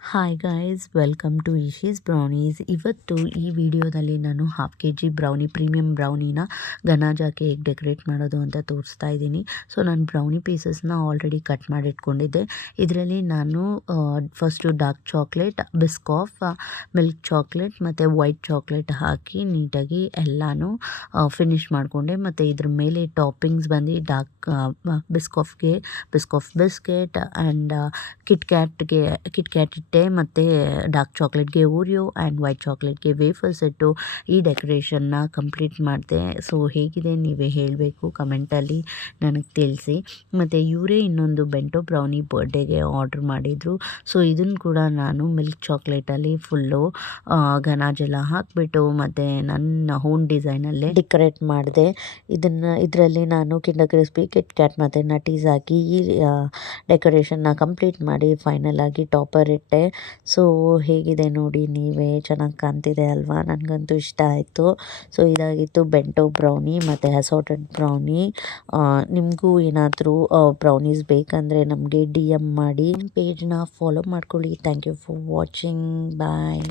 Hi guys, welcome to Ishi's brownies. ಇವತ್ತು ಈ ವಿಡಿಯೋದಲ್ಲಿ ನಾನು ಹಾಫ್ kg ಬ್ರೌನಿ ಪ್ರೀಮಿಯಂ ಬ್ರೌನಿನ ಗನಾಜಾಕೆ ಹೇಗೆ ಡೆಕೋರೇಟ್ ಮಾಡೋದು ಅಂತ ತೋರಿಸ್ತಾ ಇದ್ದೀನಿ. ಸೊ ನಾನು ಬ್ರೌನಿ ಪೀಸಸ್ನ ಆಲ್ರೆಡಿ ಕಟ್ ಮಾಡಿ ಇಟ್ಕೊಂಡಿದ್ದೆ. ಇದರಲ್ಲಿ ನಾನು first dark chocolate, Biscoff, milk chocolate ಮತ್ತು ವೈಟ್ ಚಾಕ್ಲೇಟ್ ಹಾಕಿ ನೀಟಾಗಿ ಎಲ್ಲನೂ ಫಿನಿಶ್ ಮಾಡಿಕೊಂಡೆ. ಮತ್ತು ಇದ್ರ ಮೇಲೆ ಟಾಪಿಂಗ್ಸ್ ಬಂದು dark Biscoff biscuit and Kit Kat ಇಟ್ಟೆ. ಮತ್ತು ಡಾರ್ಕ್ ಚಾಕ್ಲೇಟ್ಗೆ ಓರಿಯೋ ಆ್ಯಂಡ್ ವೈಟ್ ಚಾಕ್ಲೇಟ್ಗೆ ವೇಫರ್ಸ್ ಇಟ್ಟು ಈ ಡೆಕೋರೇಷನ್ನ ಕಂಪ್ಲೀಟ್ ಮಾಡಿದೆ. ಸೊ ಹೇಗಿದೆ ನೀವೇ ಹೇಳಬೇಕು, ಕಮೆಂಟಲ್ಲಿ ನನಗೆ ತಿಳಿಸಿ. ಮತ್ತು ಇವರೇ ಇನ್ನೊಂದು ಬೆಂಟೋ ಬ್ರೌನಿ ಬರ್ಡೇಗೆ ಆರ್ಡ್ರ್ ಮಾಡಿದರು. ಸೊ ಇದನ್ನು ಕೂಡ ನಾನು ಮಿಲ್ಕ್ ಚಾಕ್ಲೇಟಲ್ಲಿ ಫುಲ್ಲು ಗನಾಜೆಲ್ಲ ಹಾಕಿಬಿಟ್ಟು ಮತ್ತು ನನ್ನ ಓನ್ ಡಿಸೈನಲ್ಲೇ ಡೆಕೋರೇಟ್ ಮಾಡಿದೆ. ಇದರಲ್ಲಿ ನಾನು ಕಿಂಡರ್ ಕ್ರಿಸ್ಪಿ, ಕಿಟ್ ಕ್ಯಾಟ್ ಮತ್ತು ನಟೀಸ್ ಹಾಕಿ ಈ ಡೆಕೋರೇಷನ್ನ ಕಂಪ್ಲೀಟ್ ಮಾಡಿ ಫೈನಲ್ ಆಗಿ ಟಾಪರ್ ಇಟ್ಟೆ. ಸೊ ಹೇಗಿದೆ ನೋಡಿ ನೀವೇ, ಚೆನ್ನಾಗಿ ಕಾಣ್ತಿದೆ ಅಲ್ವಾ? ನನಗಂತೂ ಇಷ್ಟ ಆಯಿತು. ಸೊ ಇದಾಗಿತ್ತು ಬೆಂಟೋ ಬ್ರೌನಿ ಮತ್ತು ಅಸಾರ್ಟೆಡ್ ಬ್ರೌನಿ. ನಿಮಗೂ ಏನಾದರೂ ಬ್ರೌನೀಸ್ ಬೇಕಂದರೆ ನಮಗೆ DM ಮಾಡಿ. ಪೇಜ್ನ ಫಾಲೋ ಮಾಡ್ಕೊಳ್ಳಿ. Thank you for watching. Bye.